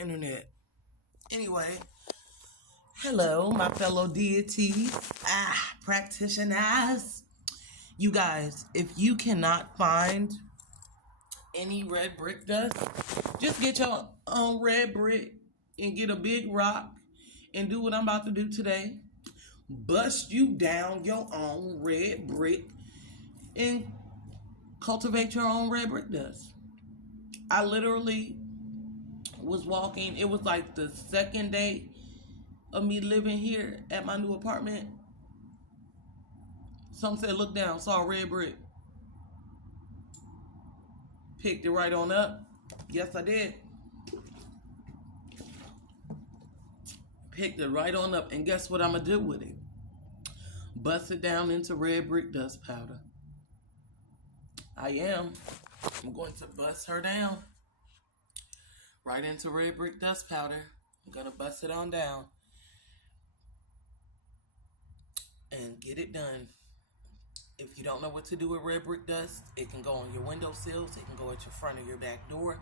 internet. Anyway, hello, my fellow deities, practitioners. You guys, if you cannot find any red brick dust, just get your own red brick and get a big rock and do what I'm about to do today. Bust you down your own red brick and cultivate your own red brick dust. I literally was walking, it was like the second day of me living here at my new apartment. Some said, look down, saw a red brick. Picked it right on up. Yes, I did. Picked it right on up. And guess what I'm going to do with it? Bust it down into red brick dust powder. I am. I'm going to bust her down. Right into red brick dust powder. I'm going to bust it on down. And get it done. If you don't know what to do with red brick dust, it can go on your windowsills, it can go at your front or your back door.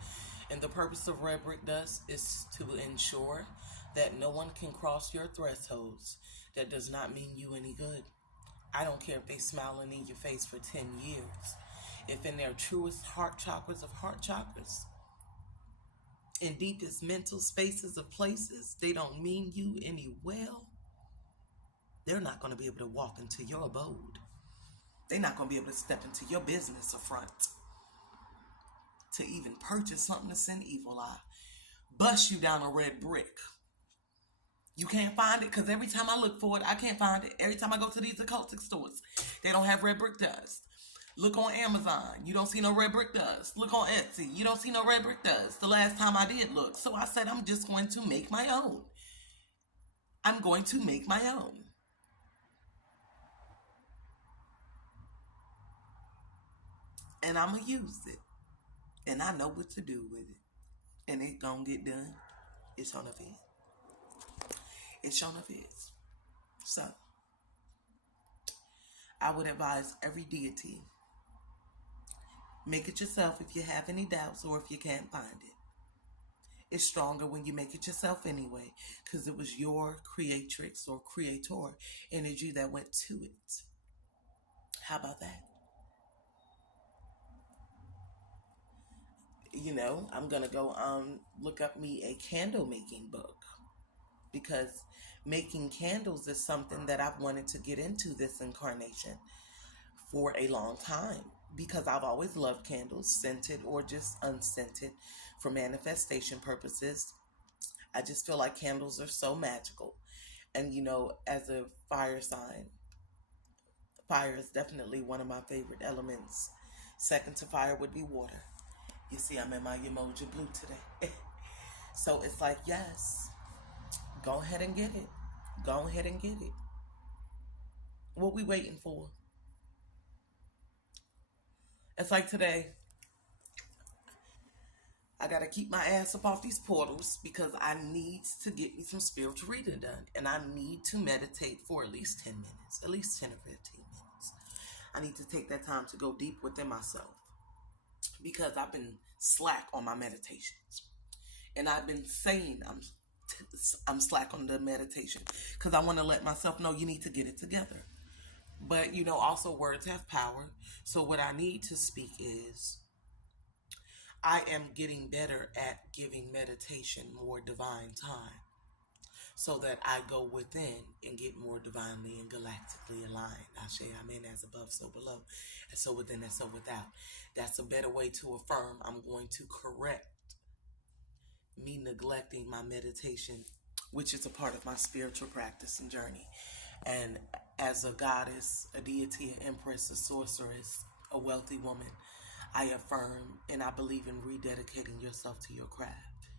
And the purpose of red brick dust is to ensure that no one can cross your thresholds. That does not mean you any good. I don't care if they smiling in your face for 10 years. If in their truest heart chakras of heart chakras, in deepest mental spaces of places, they don't mean you any well, they're not going to be able to walk into your abode. They're not going to be able to step into your business or front to even purchase something to send evil eye. Bust you down a red brick. You can't find it because every time I look for it, I can't find it. Every time I go to these occultic stores, they don't have red brick dust. Look on Amazon. You don't see no red brick dust. Look on Etsy. You don't see no red brick dust. The last time I did look. So I said, I'm just going to make my own. I'm going to make my own. And I'm going to use it. And I know what to do with it. And it gonna get done. It's on the vid. It's on the vids. So, I would advise every deity, make it yourself if you have any doubts or if you can't find it. It's stronger when you make it yourself anyway, because it was your creatrix or creator energy that went to it. How about that? You know, I'm going to go look up me a candle making book, because making candles is something that I've wanted to get into this incarnation for a long time, because I've always loved candles, scented or just unscented, for manifestation purposes. I just feel like candles are so magical. And you know, as a fire sign, fire is definitely one of my favorite elements. Second to fire would be water. You see, I'm in my emoji blue today. So it's like, yes, go ahead and get it. Go ahead and get it. What we waiting for? It's like today, I got to keep my ass up off these portals because I need to get me some spiritual reading done. And I need to meditate for at least 10 minutes, at least 10 or 15 minutes. I need to take that time to go deep within myself, because I've been slack on my meditations. And I've been saying I'm slack on the meditation because I want to let myself know you need to get it together. But, you know, also words have power. So what I need to speak is, I am getting better at giving meditation more divine time, so that I go within and get more divinely and galactically aligned. Ashe, amen, as above, so below, and so within, and so without. That's a better way to affirm. I'm going to correct me neglecting my meditation, which is a part of my spiritual practice and journey. And as a goddess, a deity, an empress, a sorceress, a wealthy woman, I affirm and I believe in rededicating yourself to your craft,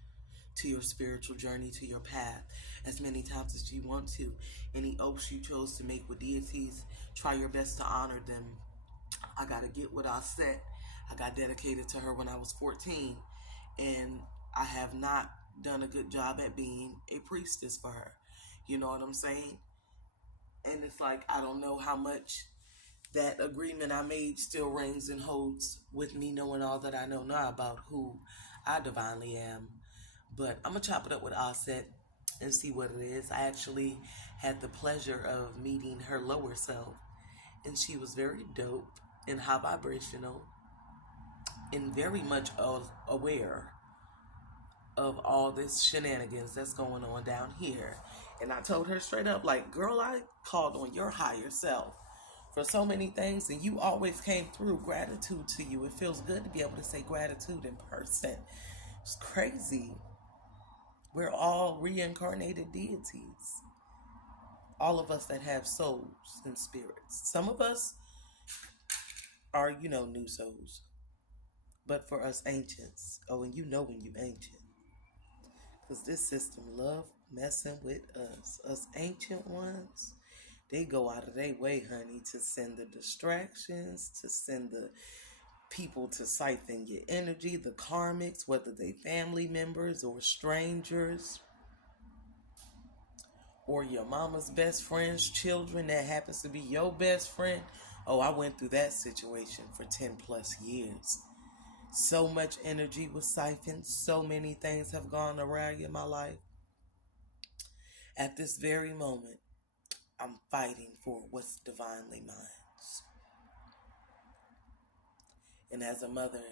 to your spiritual journey, to your path, as many times as you want to. Any oaths you chose to make with deities, try your best to honor them. I got to get what I said. I got dedicated to her when I was 14, and I have not done a good job at being a priestess for her. You know what I'm saying? And it's like, I don't know how much that agreement I made still rings and holds with me, knowing all that I know now about who I divinely am. But I'm going to chop it up with Offset and see what it is. I actually had the pleasure of meeting her lower self, and she was very dope and high vibrational and very much aware of all this shenanigans that's going on down here. And I told her straight up, like, girl, I called on your higher self for so many things, and you always came through. Gratitude to you. It feels good to be able to say gratitude in person. It's crazy. We're all reincarnated deities. All of us that have souls and spirits. Some of us are, new souls. But for us ancients, and you know when you ancient. Because this system love messing with us. Us ancient ones, they go out of their way, honey, to send the distractions, to send the people to siphon your energy, the karmics, whether they family members or strangers, or your mama's best friend's children that happens to be your best friend. Oh, I went through that situation for 10 plus years. So much energy was siphoned. So many things have gone awry in my life. At this very moment, I'm fighting for what's divinely mine. And as a mother,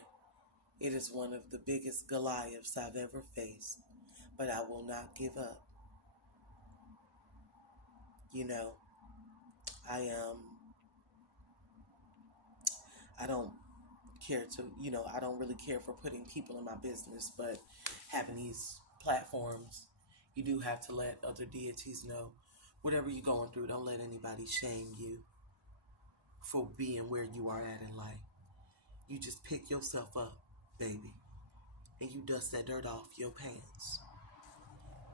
it is one of the biggest Goliaths I've ever faced. But I will not give up. I don't care to, I don't really care for putting people in my business, but having these platforms, you do have to let other deities know whatever you're going through. Don't let anybody shame you for being where you are at in life. You just pick yourself up, baby, and you dust that dirt off your pants,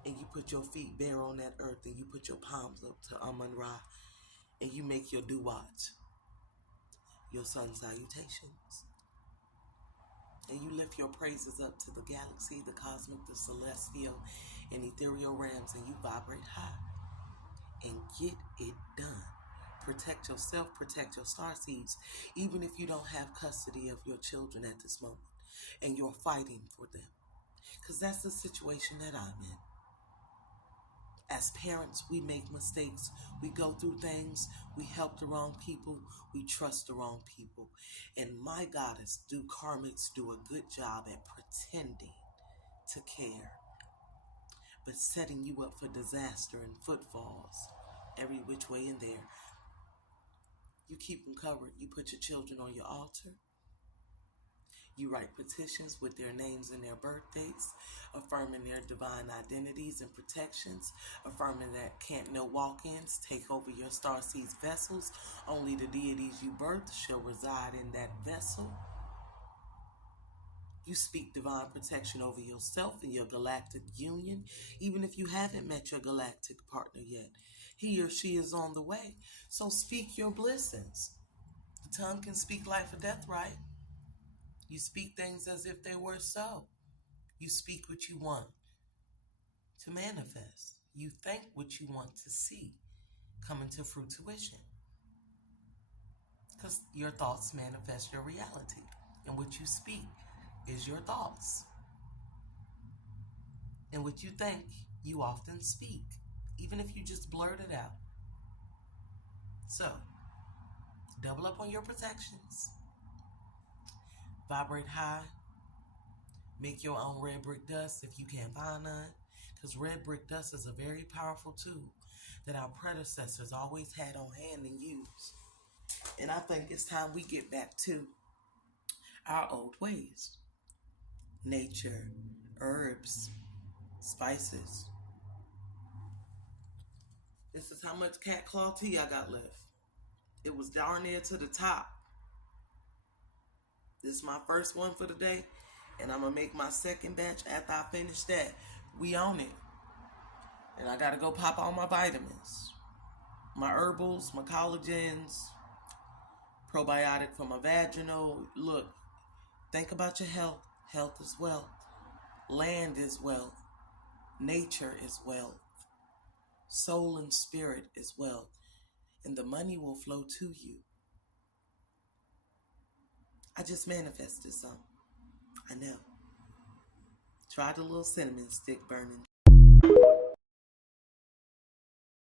and you put your feet bare on that earth, and you put your palms up to Amun-Ra, and you make your duat, your sun salutations. And you lift your praises up to the galaxy, the cosmic, the celestial, and ethereal realms, and you vibrate high. And get it done. Protect yourself, protect your star seeds, even if you don't have custody of your children at this moment, and you're fighting for them. Because that's the situation that I'm in. As parents, we make mistakes. We go through things. We help the wrong people. We trust the wrong people. And my goddess, do karmics do a good job at pretending to care, but setting you up for disaster and footfalls every which way in there. You keep them covered. You put your children on your altar. You write petitions with their names and their birth dates, affirming their divine identities and protections, affirming that can't no walk-ins take over your starseeds vessels. Only the deities you birthed shall reside in that vessel. You speak divine protection over yourself and your galactic union, even if you haven't met your galactic partner yet. He or she is on the way. So speak your blessings. The tongue can speak life or death, right? You speak things as if they were so. You speak what you want to manifest. You think what you want to see come into fruition. Because your thoughts manifest your reality. And what you speak is your thoughts. And what you think, you often speak, even if you just blurt it out. So, double up on your protections. Vibrate high. Make your own red brick dust if you can't find none. Because red brick dust is a very powerful tool that our predecessors always had on hand and used. And I think it's time we get back to our old ways. Nature, herbs, spices. This is how much cat claw tea I got left. It was darn near to the top. This is my first one for the day, and I'm going to make my second batch after I finish that. We own it. And I got to go pop all my vitamins, my herbals, my collagens, probiotic for my vaginal. Look, think about your health. Health is wealth. Land is wealth. Nature is wealth. Soul and spirit is wealth. And the money will flow to you. I just manifested some. I know. Try the little cinnamon stick burning.